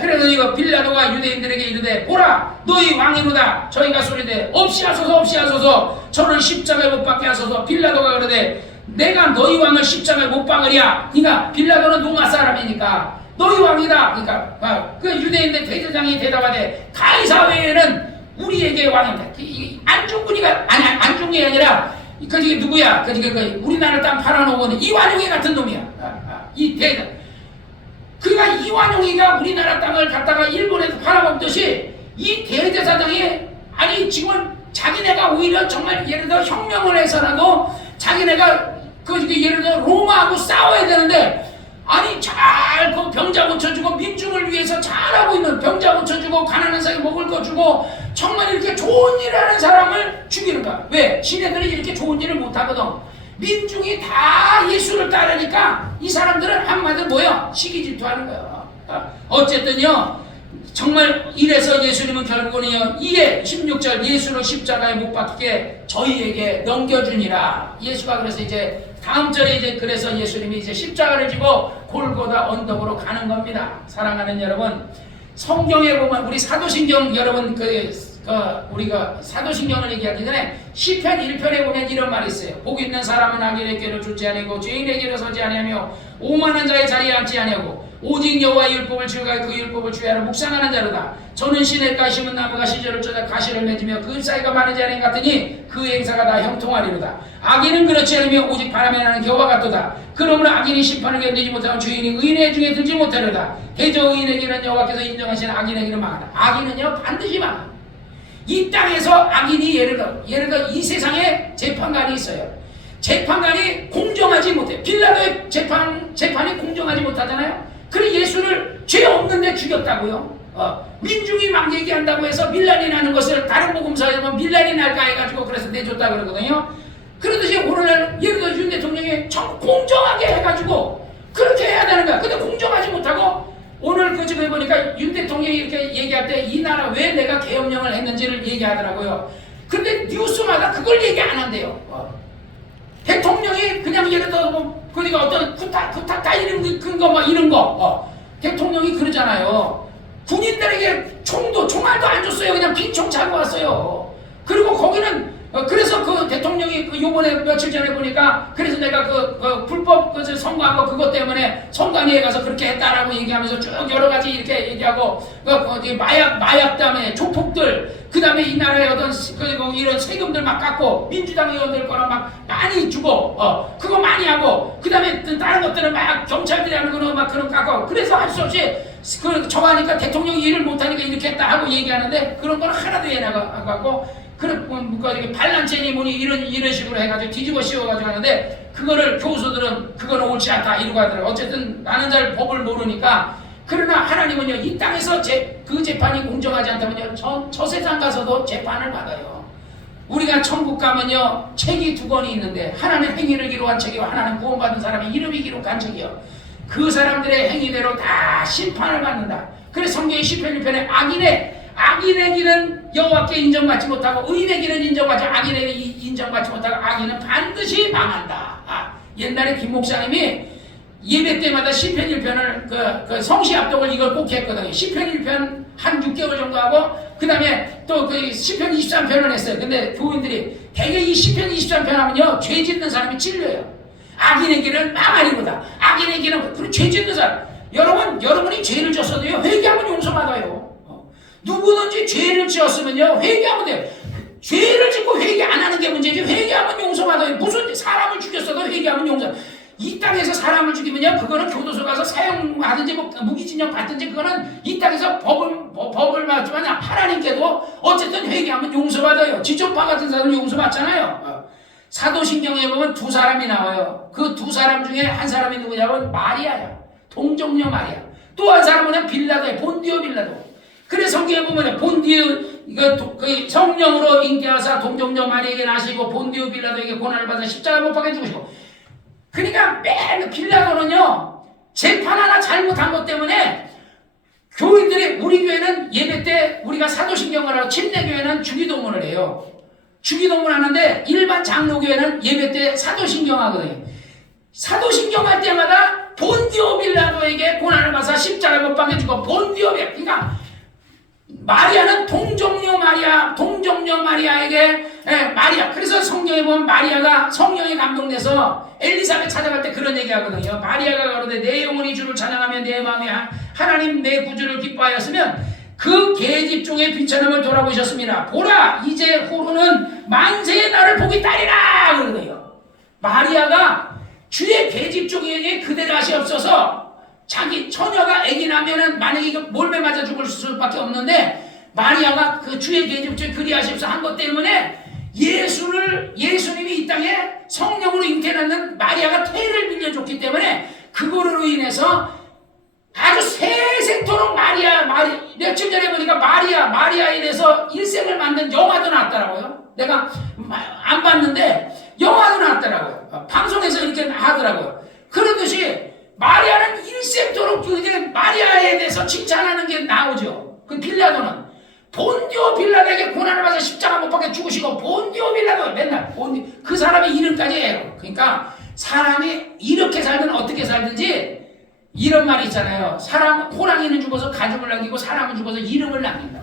그래서 이거 빌라도가 유대인들에게 이르되 보라 너희 왕이로다. 저희가 소리되 없이 하소서 저는 십자가에 못 박게 하소서. 빌라도가 그러되 내가 너희 왕을 십자가에 못 박으랴. 그러니까 빌라도는 로마 사람이니까 너희 왕이다. 그러니까 그 유대인들 대제장이 대답하되 가이사 외에는 우리에게 왕이다. 안중근이 아니라 그게 누구야? 우리나라 땅 팔아놓은 이완용이 같은 놈이야. 이 대장. 그러니까 이완용이가 우리나라 땅을 갖다가 일본에서 팔아먹듯이 이 대제사장이 지금은 자기네가 오히려 정말 예를 들어 혁명을 해서라도 자기네가 예를 들어 로마하고 싸워야 되는데 잘 병자 고쳐주고 민중을 위해서 잘하고 있는 병자 고쳐주고 가난한 사람이 먹을 거 주고 정말 이렇게 좋은 일을 하는 사람을 죽이는 거야. 왜? 지네들이 이렇게 좋은 일을 못하거든. 민중이 다 예수를 따르니까 이 사람들은 한마디로 뭐야? 시기질투하는 거야. 어쨌든요 정말 이래서 예수님은 결국은요 16절 예수를 십자가에 못 박게 저희에게 넘겨주니라. 예수가 그래서 이제 다음 절에 이제 그래서 예수님이 이제 십자가를 지고 골고다 언덕으로 가는 겁니다. 사랑하는 여러분, 성경에 보면 우리 사도신경 여러분 우리가 사도신경을 얘기하기 전에 시편 1편에 보면 이런 말이 있어요. 복 있는 사람은 악인의 길을 쫓지 아니하고 죄인의 길을 서지 아니하며 오만한 자의 자리에 앉지 아니하고 오직 여호와의 율법을 즐거이 그 율법을 주야로 묵상하는 자로다. 저는 시냇가에 심은 나무가 시절을 쫓아 가시를 맺으며 그 사이가 많은 자리 같으니 그 행사가 다 형통하리로다. 악인은 그렇지 않으며 오직 바람에 나는 겨와 같도다. 그러므로 악인이 심판을 견디지 못하고 죄인이 의인의 중에 들지 못하려다. 대저 의인의 길은 여호와께서 인정하시는 악인의 길은 망하다. 악인은요 반드시 망하다. 이 땅에서 악인이 예를 들어 이 세상에 재판관이 있어요. 재판관이 공정하지 못해. 빌라도의 재판이 공정하지 못하잖아요. 그래 예수를 죄 없는데 죽였다고요. 민중이 막 얘기한다고 해서 밀란이 나는 것을 다른 복음서에 보면 밀란이 날까 해가지고 그래서 내줬다 그러거든요. 그러듯이 오늘날 예를 들어 윤 대통령이 공정하게 해가지고 그렇게 해야 되는 거야. 근데 공정하지 못하고 오늘 그 집에 보니까 윤 대통령이 이렇게 얘기할 때 이 나라 왜 내가 계엄령을 했는지를 얘기하더라고요. 근데 뉴스마다 그걸 얘기 안 한대요. 대통령이 그냥 예를 들어 그러니까 어떤 쿠타타 이런 거 막 이런 거 대통령이 그러잖아요. 군인들에게 총알도 안 줬어요. 그냥 빈총 차고 왔어요. 그리고 거기는 그래서 그 대통령이 요번에 며칠 전에 보니까 그래서 내가 그 불법 선거한 거 그것 때문에 선관위에 가서 그렇게 했다라고 얘기하면서 쭉 여러 가지 이렇게 얘기하고 마약 다음에 조폭들 그 다음에 이 나라의 어떤 이런 세금들 막 깎고 민주당 의원들 거나 막 많이 주고 그거 많이 하고 그 다음에 다른 것들은 막 경찰들이 하는 거는 막 그런 깎고 그래서 할 수 없이 저거 하니까 대통령이 일을 못하니까 이렇게 했다 하고 얘기하는데 그런 거는 하나도 이해 안 가고 그런 반란체니 뭐니 이런 식으로 해가지고 뒤집어 씌워가지고 하는데 그거를 교수들은 그거는 옳지 않다 이러고 하더라고요. 어쨌든 나는 잘 법을 모르니까 그러나 하나님은요 이 땅에서 그 재판이 공정하지 않다면요 저 세상 가서도 재판을 받아요. 우리가 천국 가면요 책이 2권이 있는데 하나는 행위를 기록한 책이고 하나는 구원받은 사람의 이름이 기록한 책이요. 그 사람들의 행위대로 다 심판을 받는다. 그래서 성경의 시편 1편에 악인의 길은 여호와께 인정받지 못하고 의인의 길은 인정받지 악인에게 인정받지 못하고 악인은 반드시 망한다. 옛날에 김 목사님이 예배 때마다 시편 1편을 그 성시 합독을 이걸 꼭 했거든요. 시편 1편 한 6개월 정도 하고 그 다음에 또 그 시편 23편을 했어요. 근데 교인들이 대개 이 시편 23편 하면요 죄 짓는 사람이 찔려요. 악인의 길은 망하리로다. 악인의 길은 그리고 죄 짓는 사람. 여러분이 죄를 졌어도요 회개하면 용서받아요. 누구든지 죄를 지었으면요 회개하면 돼요. 죄를 짓고 회개 안 하는 게 문제지 회개하면 용서받아요. 무슨 사람을 죽였어도 회개하면 용서. 이 땅에서 사람을 죽이면요 그거는 교도소 가서 사형하든지 뭐 무기징역 받든지 그거는 이 땅에서 법을 받지만 하나님께도 어쨌든 회개하면 용서받아요. 지존파 같은 사람은 용서받잖아요. 사도신경에 보면 2사람이 나와요. 그 2사람 중에 한 사람이 누구냐면 마리아야. 동정녀 마리아. 또 한 사람은 빌라도예요. 본디오 빌라도. 그래서 성경에 보면 본디오 그 성령으로 인계하사 동정녀 마리아에게 나시고 본디오 빌라도에게 고난을 받아 십자가 못 박혀 죽으시고. 그러니까 매일 빌라도는요 재판 하나 잘못한 것 때문에 교인들이 우리 교회는 예배 때 우리가 사도신경을 하고 침례교회는 주기도문을 해요. 주기도문 하는데 일반 장로교회는 예배 때 사도신경 하거든요. 사도신경 할 때마다 본디오 빌라도에게 고난을 받아 십자가 못 박혀 죽고 본디오 빌라도 그러니까 마리아는 동정녀 마리아에게 마리아. 그래서 성경에 보면 마리아가 성령에 감동돼서 엘리사벳 찾아갈 때 그런 얘기하거든요. 마리아가 가로되 내 영혼이 주를 찬양하며 내 마음이 하나님 내 구주를 기뻐하였으면 그 계집 중에 비천함을 돌아보셨습니다. 보라 이제 후로는 만세의 날을 보기 따리라 그러거든요. 마리아가 주의 계집 중에 그대로 하시옵소서. 자기 처녀가 아기 나면은 만약에 몰매 맞아 죽을 수밖에 없는데 마리아가 그 주의 계집 중에 그리하시옵소서 한 것 때문에 예수님이 이 땅에 성령으로 잉태하는 마리아가 태를 빌려줬기 때문에 그거로 인해서 아주 세세토록 며칠 전에 보니까 마리아에 대해서 일생을 만든 영화도 나왔더라고요. 내가 안 봤는데 영화도 나왔더라고요. 방송에서 이렇게 하더라고요. 그러듯이 마리아는 일생토록 마리아에 대해서 칭찬하는 게 나오죠. 그 빌라도는 본디오 빌라도에게 고난을 받아 십자가 못 박혀 죽으시고 본디오 빌라도 맨날 그 사람의 이름까지 해요. 그러니까 사람이 이렇게 살든 어떻게 살든지 이런 말이 있잖아요. 호랑이는 죽어서 가죽을 남기고 사람은 죽어서 이름을 남긴다.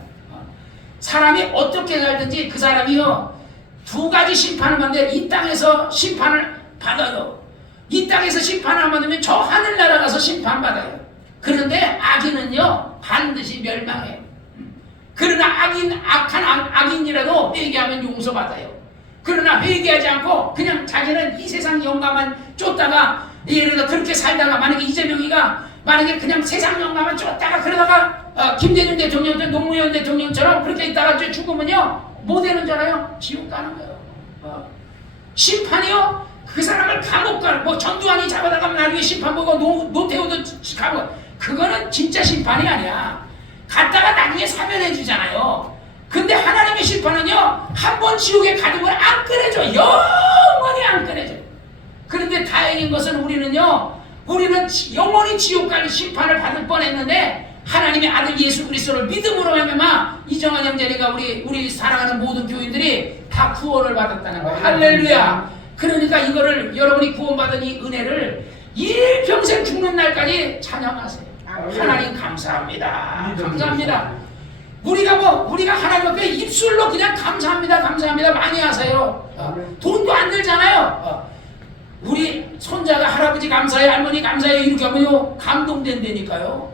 사람이 어떻게 살든지 그 사람이요 2가지 심판을 받는데 이 땅에서 심판을 받아요. 이 땅에서 심판을 안 받으면 저 하늘나라 가서 심판받아요. 그런데 악인은요 반드시 멸망해요. 그러나 악한 악인이라도 회개하면 용서받아요. 그러나 회개하지 않고 그냥 자기는 이 세상 영감만 쫓다가 예를 들어 그렇게 살다가 만약에 이재명이가 만약에 그냥 세상 영감만 쫓다가 그러다가 김대중 대통령, 노무현 대통령처럼 그렇게 있다가 죽으면요 뭐 되는 줄 알아요? 지옥 가는 거예요. 심판이요 그 사람을 감옥 가는 뭐 전두환이 잡아다가 나중에 심판 보고 노태우도 감옥 그거는 진짜 심판이 아니야. 갔다가 나중에 사면해 주잖아요. 근데 하나님의 심판은요 한 번 지옥에 가는 걸 안 꺼내줘. 영원히 안 꺼내줘. 그런데 다행인 것은 우리는 영원히 지옥 갈 심판을 받을 뻔했는데 하나님의 아들 예수 그리스도를 믿음으로 말미암아 이정환 형제가 우리 사랑하는 모든 교인들이 다 구원을 받았다는 거예요. 할렐루야. 그러니까 이거를 여러분이 구원받은 이 은혜를 일평생 죽는 날까지 찬양하세요. 하나님 감사합니다. 감사합니다. 우리가 하나님 앞에 입술로 그냥 감사합니다. 감사합니다. 많이 하세요. 돈도 안 들잖아요. 우리 손자가 할아버지 감사해, 할머니 감사해 이렇게 하면요 감동된다니까요.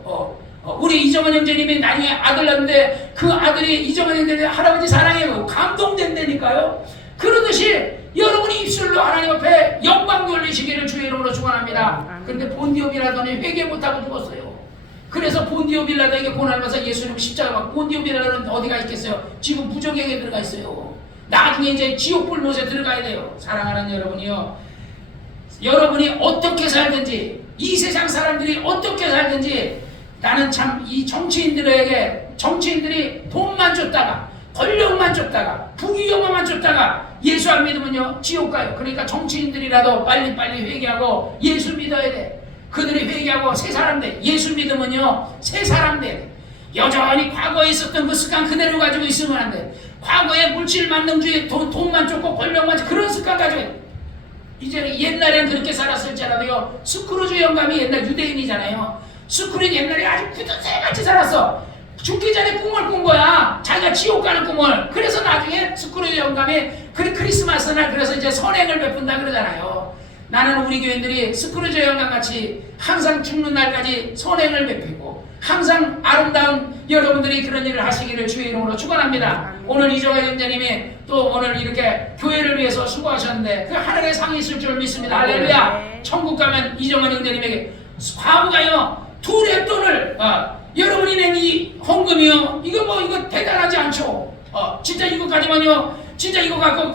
우리 이정원 형제님이 나중에 아들 낳는데 그 아들이 이정원 형제님 할아버지 사랑해요 감동된다니까요. 그러듯이 여러분이 입술로 하나님 앞에 영광 돌리시기를 주의 이름으로 축원합니다. 그런데 본디오 빌라도는 회개 못하고 죽었어요. 그래서 본디오 빌라도에게 고난을 받아서 예수님 십자가 막 본디오 빌라도는 어디가 있겠어요? 지금 부정행에 들어가 있어요. 나중에 이제 지옥불 못에 들어가야 돼요. 사랑하는 여러분이요, 여러분이 어떻게 살든지 이 세상 사람들이 어떻게 살든지 나는 참 이 정치인들이 돈만 줬다가 권력만 줬다가 부귀영화만 줬다가 예수 안 믿으면요 지옥 가요. 그러니까 정치인들이라도 빨리빨리 회개하고 예수 믿어야 돼. 그들이 회개하고 새 사람 돼. 예수 믿으면요 새 사람 돼. 여전히 과거에 있었던 그 습관 그대로 가지고 있으면 안 돼. 과거에 물질 만능주의 돈만 줬고 권력만 줬고 그런 습관 가지고 이제는 옛날엔 그렇게 살았을지라도요 스크루지 영감이 옛날 유대인이잖아요. 스크루지 옛날에 아주 구두쇠같이 살았어. 죽기 전에 꿈을 꾼 거야. 자기가 지옥 가는 꿈을. 그래서 나중에 스크루지 영감이 크리스마스 날 그래서 이제 선행을 베푼다 그러잖아요. 나는 우리 교인들이 스크루지 영감 같이 항상 죽는 날까지 선행을 베풀고 항상 아름다운 여러분들이 그런 일을 하시기를 주의 이름으로 축원합니다. 오늘 이정환 형제님이 또 오늘 이렇게 교회를 위해서 수고하셨는데 그 하늘에 상이 있을 줄 믿습니다. 할렐루야. 천국 가면 이정환 형제님에게 과부가요 둘의 돈을 여러분이 낸 이 헌금이요 이거 대단하지 않죠. 진짜 이거 가지만요 진짜 이거 갖고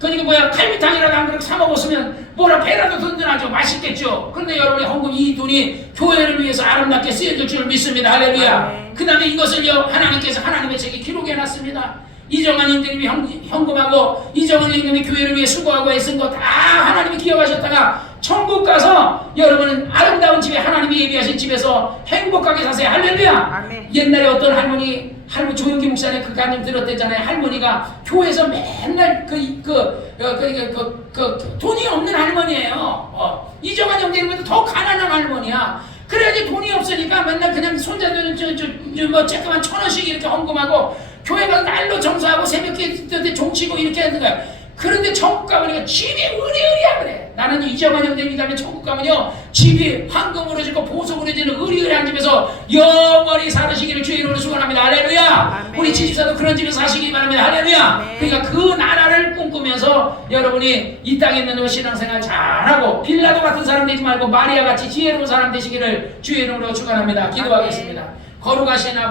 칼비탕이라도 한 그릇 사 먹었으면 뭐라 배라도 든든하죠. 맛있겠죠. 그런데 여러분의 헌금 이 돈이 교회를 위해서 아름답게 쓰여질 줄 믿습니다. 할렐루야. 그 다음에 이것을요 하나님께서 하나님의 책에 기록해놨습니다. 이정환 형님이 헌금하고 이정환 형님이 교회를 위해 수고하고 애쓴 거 다 하나님이 기억하셨다가 천국 가서 여러분은 아름다운 집에 하나님이 예비하신 집에서 행복하게 사세요. 할렐루야. 아멘. 옛날에 어떤 할머니 조영기 목사님 그 간증 들었댔잖아요. 할머니가 교회에서 맨날 돈이 없는 할머니예요. 이정환 형제님보다 더 가난한 할머니야. 그래야지 돈이 없으니까 맨날 그냥 손자들은 뭐 쬐끄만 1,000원씩 이렇게 헌금하고 교회가 날로 정사하고 새벽에 종치고 이렇게 하는 거야. 그런데 천국 가보니까 집이 으리으리야 그래. 나는 이정환 형제님 다음에 천국 가면요 집이 황금으로 짓고 보석으로 짓는 으리으리한 집에서 영원히 살으시기를 주의 이름으로 축원합니다. 할렐루야. 아멘. 우리 지집사도 그런 집에서 사시기 바랍니다. 할렐루야. 아멘. 그러니까 그 나라를 꿈꾸면서 여러분이 이 땅에 있는 신앙생활 잘하고 빌라도 같은 사람 되지 말고 마리아 같이 지혜로운 사람 되시기를 주의 이름으로 축원합니다. 기도하겠습니다. 거룩하신 아버지